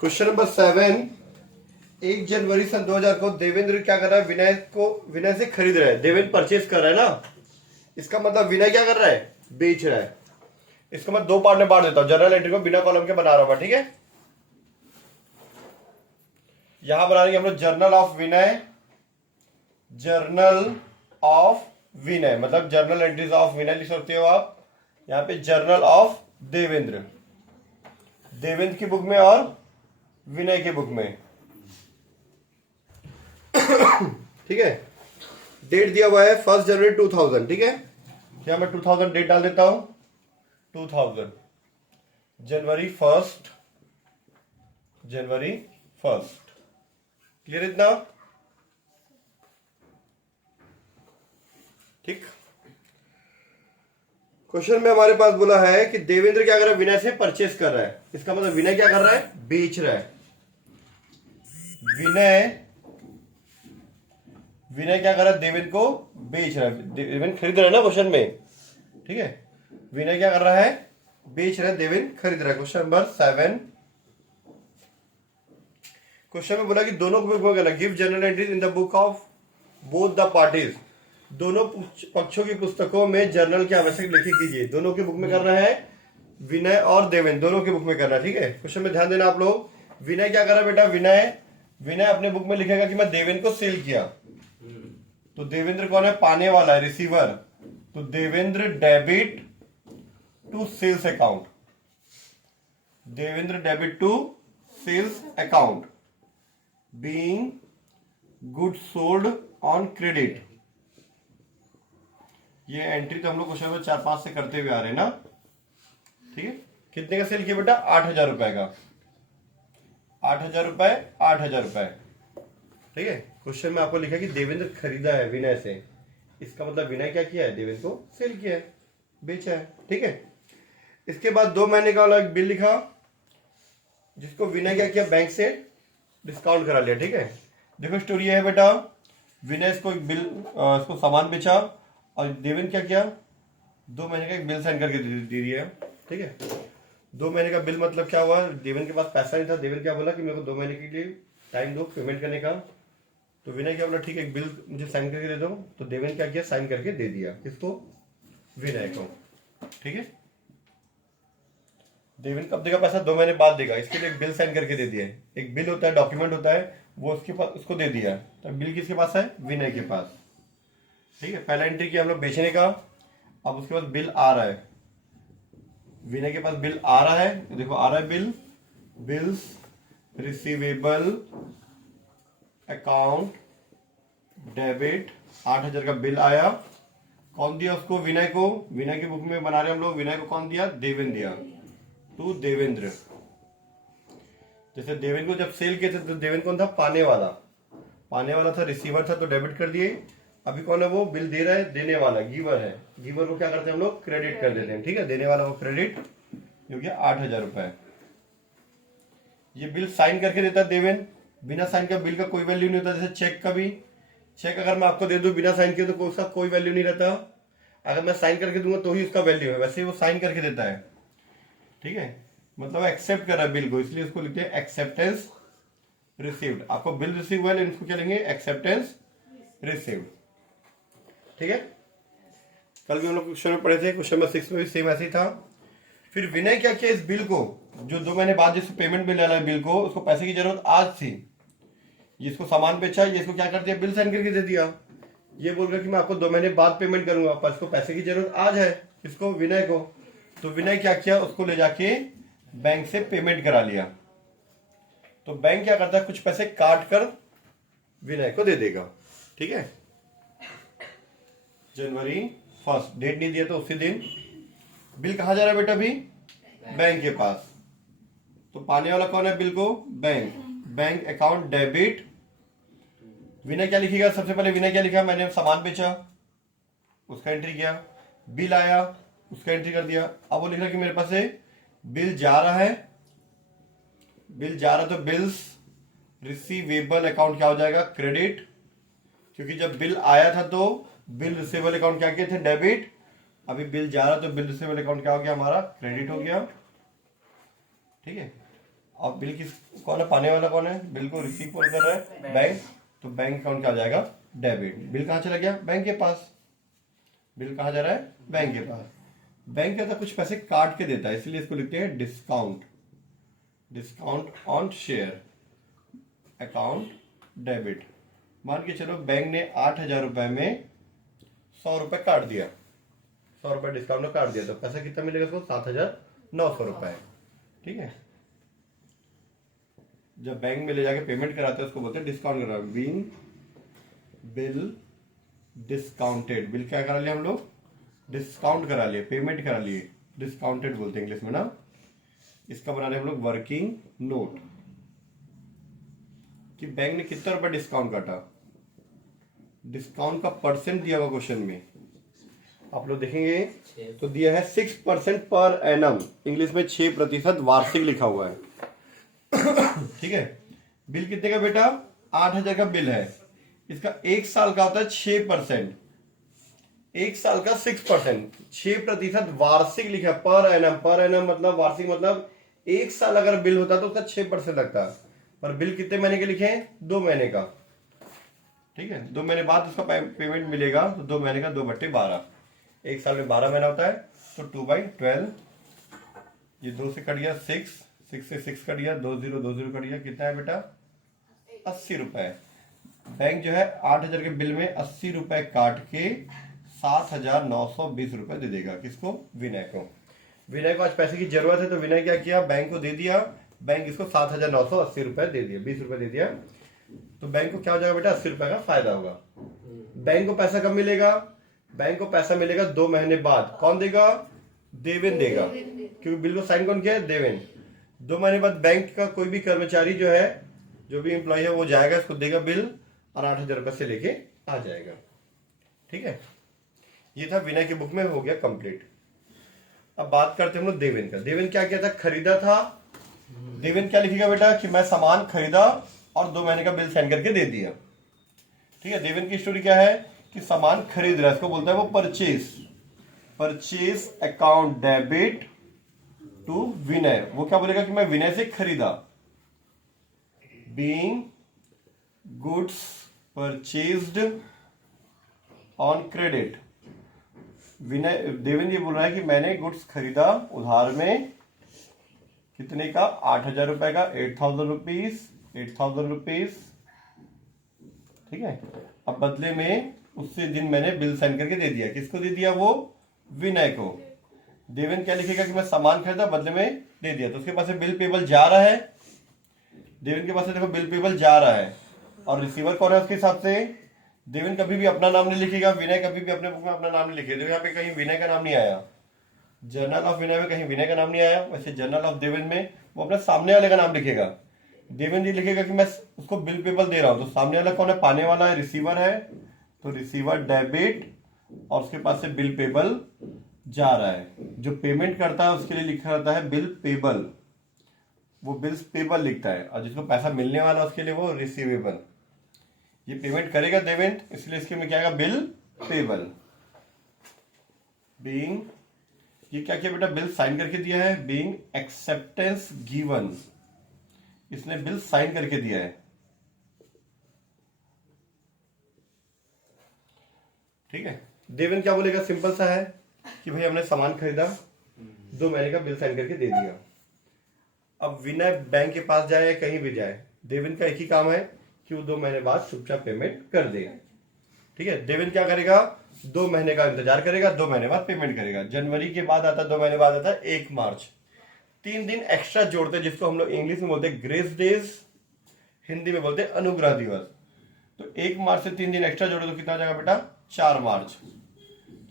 Question number 7। 1 जनवरी सन 2000 को देवेंद्र क्या कर रहा है? विनय से खरीद रहा है। देवेंद्र परचेज कर रहा है ना, इसका मतलब विनय क्या कर रहा है? बेच रहा है। इसको मैं दो पार्ट में बांट देता हूं, जर्नल एंट्री को बिना कॉलम के बना रहा हूं, ठीक है। यहां बना लेंगे हम लोग journal of Vinay, journal of Vinay मतलब जर्नल एंट्रीज ऑफ विनय लिख सकते हो आप। यहां पे जर्नल ऑफ देवेंद्र, देवेंद्र की बुक में और विनय की बुक में, ठीक है। डेट दिया हुआ है 1 जनवरी 2000, ठीक है। क्या मैं 2000 डेट डाल देता हूं, 2000 जनवरी 1, जनवरी 1। क्लियर इतना? ठीक। क्वेश्चन में हमारे पास बोला है कि देवेंद्र क्या कर रहा है? विनय से परचेस कर रहा है। इसका मतलब विनय क्या कर रहा है? बेच रहा है। विनय क्या कर रहा है? देवेंद्र को बेच रहा है। देवेंद्र खरीद रहा है ना क्वेश्चन में, ठीक है। विनय क्या कर रहा है? बेच रहा है, देवेंद्र खरीद रहा है। Question number 7। क्वेश्चन में बोला कि दोनों को बुक में give general entries in the book of both the parties. दोनों पक्षों की पुस्तकों में जर्नल की आवश्यक लिखी कीजिए। दोनों की बुक में करना है, विनय और देवेंद्र दोनों की बुक में करना है, ठीक है। क्वेश्चन में ध्यान देना आप लोग। विनय क्या कर रहा है बेटा? विनय अपने बुक में लिखेगा कि मैं देवेंद्र को सेल किया। तो देवेंद्र कौन है? पाने वाला है, रिसीवर। तो Devendra debit to sales account, Devendra debit to sales account, being good sold on credit. ये एंट्री तो हम लोग क्वेश्चन में 4-5 से करते हुए आ रहे हैं ना, ठीक है। कितने का सेल किया बेटा? 8,000 रुपए का। 8,000 रुपए, 8,000 रुपए, ठीक है। क्वेश्चन में आपको लिखा कि देवेंद्र खरीदा है विनय से। इसका मतलब विनय क्या किया है? देवेंद्र को सेल किया है, बेचा है, ठीक है। इसके बाद 2 महीने का वाला बिल लिखा, जिसको विनय क्या किया? बैंक से डिस्काउंट करा लिया, ठीक है। देखो स्टोरी है बेटा, विनय इसको एक बिल, इसको सामान बेचा और देवेंद्र क्या किया? 2 महीने का एक बिल साइन करके दे दिया, ठीक है। 2 महीने का बिल मतलब क्या हुआ? देवेंद्र के पास पैसा नहीं था। देवेंद्र क्या बोला कि मेरे को 2 महीने के लिए टाइम दो पेमेंट करने का। तो विनय क्या बोला? ठीक है, एक बिल मुझे साइन करके दे दो। तो देवेंद्र क्या किया? साइन करके दे दिया। किसको? विनय को, ठीक है। देवेंद्र कब देगा पैसा? 2 महीने बाद देगा। इसके लिए एक बिल साइन करके दे दिया। एक बिल होता है, डॉक्यूमेंट होता है, वो उसके पास, उसको दे दिया। तो बिल किसके पास है? विनय के पास, ठीक है। पहला एंट्री किया हम लोग बेचने का। अब उसके बाद बिल आ रहा है, विनय के पास बिल आ रहा है। देखो आ रहा है bill, bills receivable account debit, 8,000 का बिल आया। कौन दिया उसको? विनय को। विनय की बुक में बना रहे हम लोग। विनय को कौन दिया? देवेंद्र दिया, टू देवेंद्र। जैसे देवेंद्र को जब सेल किए थे तो देवेंद्र कौन था? पाने वाला। पाने वाला था, रिसीवर था, तो डेबिट कर दिए। अभी कौन है? वो बिल दे रहा है, देने वाला गिवर है। गिवर को क्या करते हैं हम लोग? क्रेडिट कर देते हैं, ठीक है। देने वाला को क्रेडिट, जो कि 8,000 रुपए। ये बिल साइन करके देता है देवेंद्र। बिना साइन का बिल का कोई वैल्यू नहीं होता। जैसे चेक का भी, चेक अगर मैं आपको दे दूं बिना साइन किए तो उसका कोई वैल्यू नहीं रहता। अगर मैं साइन करके दूंगा तो ही उसका वैल्यू है। वैसे ही वो साइन करके देता है, ठीक है। मतलब एक्सेप्ट कर रहा है बिल को, इसलिए उसको लिखते हैं एक्सेप्टेंस रिसीव्ड। आपको बिल रिसीव हुआ है, इसको क्या लेंगे? एक्सेप्टेंस रिसीव्ड, ठीक है। कल भी हम लोग क्वेश्चन में पढ़े थे, क्वेश्चन नंबर 6 में भी सेम ऐसे ही था। फिर विनय क्या किया? इस बिल को, जो 2 महीने बाद जिसको पेमेंट बिल आया बिल को, उसको पैसे की जरूरत आज थी। जिसको सामान बेचा, ये इसको क्या कर दिया? बिल साइन करके दे दिया। ये बोल रहा कि मैं आपको 2 महीने बाद पेमेंट करूंगा, पर इसको पैसे की जरूरत आज है। इसको? विनय को। तो विनय क्या किया? उसको ले जाके बैंक से पेमेंट करा लिया। तो बैंक क्या करता है? कुछ पैसे काट कर विनय को दे देगा, ठीक है। जनवरी 1, डेट नहीं दिया तो उसी दिन बिल कहां जा रहा है बेटा? अभी बैंक के पास। तो पाने वाला कौन है बिल को? Bank. Bank account debit. Vinay क्या लिखेगा? सबसे पहले विनय क्या लिखा? मैंने सामान बेचा, उसका एंट्री किया। बिल आया, उसका एंट्री कर दिया। अब वो लिख रहा कि मेरे पास से बिल जा रहा है, बिल जा रहा, तो बिल्स रिसीवेबल अकाउंट क्या हो जाएगा? क्रेडिट। क्योंकि जब बिल आया था तो बिल रिसीवेबल अकाउंट क्या किए थे? डेबिट। अभी बिल जा रहा तो बिल रिसीवेबल अकाउंट क्या हो गया? हमारा क्रेडिट हो गया, ठीक है। अब बिल किस कौन है, पाने वाला कौन है, बिल को रिसीव कौन कर रहा है, बैंक। तो बैंक अकाउंट क्या आ जाएगा, डेबिट। बिल कहाँ चला गया, बैंक के पास। बिल कहाँ जा रहा है, बैंक के पास। बैंक कहता है कुछ पैसे काट के देता है, इसलिए इसको लिखते हैं discount. Discount on share account debit. मान के चलो बैंक ने 8,000 रुपए में 100 रुपए काट दिया, 100 रुपए डिस्काउंट में काट दिया, तो पैसा कितना मिलेगा इसको, 7,900 रुपए। ठीक है। जब बैंक में ले जाके पेमेंट कराते हैं उसको बोलते हैं डिस्काउंट करा। Being bill discounted. बिल क्या करा लिया हम लोग, डिस्काउंट करा लिए, पेमेंट करा लिए, डिस्काउंटेड बोलते हैं इंग्लिश में ना। इसका बना रहे हम लोग वर्किंग नोट कि बैंक ने कितना रुपए डिस्काउंट काटा। डिस्काउंट का परसेंट दिया हुआ क्वेश्चन में, आप लोग देखेंगे तो दिया है 6% पर एनम, इंग्लिश में 6% वार्षिक लिखा हुआ है। ठीक है। बिल कितने का बेटा, 8,000 का बिल है, इसका 1 साल का होता है 6%, 1 साल का 6%, 6% वार्षिक लिखा है, पर एनम। पर एनम मतलब वार्षिक, मतलब 1 साल अगर बिल होता तो उसका 6% लगता, पर बिल कितने महीने के लिखे हैं, 2 महीने का। ठीक है। 2 महीने बाद उसका पेमेंट मिलेगा, तो 2 महीने का 2/12, 1 साल में 12 महीना होता है, तो 2/12। ये 2 से कट गया 6 से 6 कट गया, 20 कट गया, कितना है बेटा, 80 रुपए। बैंक जो है 8,000 के बिल में 80 रुपए काट के 7,920 रुपए दे देगा। किसको, विनय को। विनय को आज पैसे की जरूरत है, तो विनय क्या किया, बैंक को दे दिया। बैंक इसको 7,980 रुपए दे दिया, 20 रुपए दे दिया। तो बैंक को क्या हो जाएगा बेटा, 80 रुपए का फायदा होगा। बैंक को पैसा कब मिलेगा, बैंक को पैसा मिलेगा 2 महीने बाद। कौन देगा, देवेन देगा, क्योंकि बिल को साइन कौन किया है, देवेन। 2 महीने बाद बैंक का कोई भी कर्मचारी जो है, जो भी एम्प्लॉय है, वो जाएगा, इसको देगा बिल और 8,000 रुपए से लेके आ जाएगा। ठीक है। ये था विनय की बुक में, हो गया कंप्लीट। अब बात करते हैं हम लोग देवेन का। देवेन क्या किया था, खरीदा था। देवेन क्या लिखेगा बेटा, कि मैं सामान खरीदा और 2 महीने का बिल साइन करके दे दिया। ठीक है। देवेन की स्टोरी क्या है, कि सामान खरीद रहा है, इसको बोलता है वो purchase. Purchase account debit to Vinay. वो क्या बोलेगा कि मैं विनय से खरीदा। Being goods purchased on credit. Vinay, Deven ये बोल रहा है कि मैंने गुड्स खरीदा उधार में, कितने का, 8,000 रुपए का, 8,000 रुपीज, 8,000 रुपीज। ठीक है। अब बदले में उसी दिन मैंने बिल साइन करके दे दिया। किसको दे दिया, वो विनय को। देवेन क्या लिखेगा कि मैं सामान खरीदा, बदले में दे दिया, तो उसके पास से बिल पेबल जा रहा है। देवेन के पास से देखो बिल पेबल जा रहा है, और रिसीवर कौन है उसके हिसाब से, देवेन कभी भी अपना नाम नहीं लिखेगा, विनय कभी भी अपने बुक में अपना नाम नहीं लिखेगा। देखो यहाँ पे कहीं विनय का नाम नहीं आया, जर्नल ऑफ विनय में कहीं विनय का नाम नहीं आया। वैसे जर्नल ऑफ देवेन में वो अपने सामने वाले का नाम लिखेगा। देवेन ये लिखेगा कि मैं उसको बिल पेबल दे रहा हूं, तो सामने वाला कौन है, पाने वाला है, रिसीवर है, तो रिसीवर डेबिट, और उसके पास से बिल पेबल जा रहा है। जो पेमेंट करता है उसके लिए लिखा रहता है बिल पेबल, वो बिल्स पेबल लिखता है, और जिसको पैसा मिलने वाला उसके लिए वो रिसीवेबल। ये पेमेंट करेगा देवेन, इसलिए इसके में क्या आएगा, बिल पेबल। बीइंग, ये क्या किया बेटा, बिल साइन करके दिया है। बीइंग एक्सेप्टेंस गिवन, इसने बिल साइन करके दिया है। ठीक है। देवेन क्या बोलेगा, सिंपल सा है कि भाई हमने सामान खरीदा, 2 महीने का बिल साइन करके दे दिया। अब विनय बैंक के पास जाए या कहीं भी जाए, देवेन का एक ही काम है कि वो 2 महीने बाद चुपचाप पेमेंट कर दे। ठीक है। देवेन क्या करेगा, 2 महीने का इंतजार करेगा, 2 महीने बाद पेमेंट करेगा। जनवरी के बाद आता है, 2 महीने बाद आता है 1 मार्च। 3 दिन एक्स्ट्रा जोड़ते हैं, जिसको हम लोग इंग्लिश में बोलते हैं ग्रेस डेज, हिंदी में बोलते हैं अनुग्रह दिवस। तो 1 मार्च से 3 दिन एक्स्ट्रा जोड़े तो कितना हो जाएगा बेटा, 4 मार्च।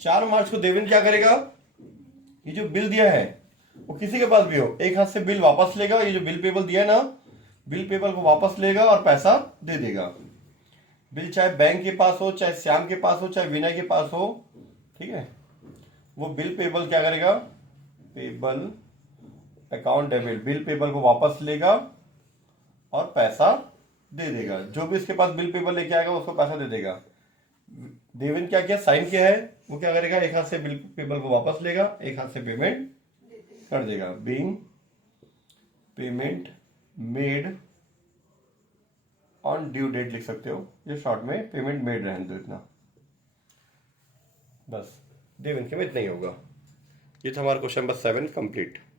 4 मार्च को देवेन क्या करेगा, ये जो बिल दिया है वो किसी के पास भी हो, एक हाथ से बिल वापस लेगा, ये जो बिल पेबल दिया है ना, बिल पेबल को वापस लेगा और पैसा दे देगा। बिल चाहे बैंक के पास हो, चाहे श्याम के पास हो, चाहे विनय के पास हो। ठीक है। वो बिल पेबल क्या करेगा, payable account debit, bill payable को वापस लेगा और पैसा दे देगा। जो भी इसके पास बिल पेबल लेके आएगा उसको पैसा दे देगा। देवेन क्या किया, साइन किया है, वो क्या करेगा, एक हाथ से बिल पेबल को वापस लेगा, एक हाथ से पेमेंट कर देगा। Being payment made on due date लिख सकते हो, ये शॉर्ट में पेमेंट मेड रहने दो इतना, बस देवेंद्र के में इतना ही होगा। ये था हमारा क्वेश्चन नंबर 7 कंप्लीट।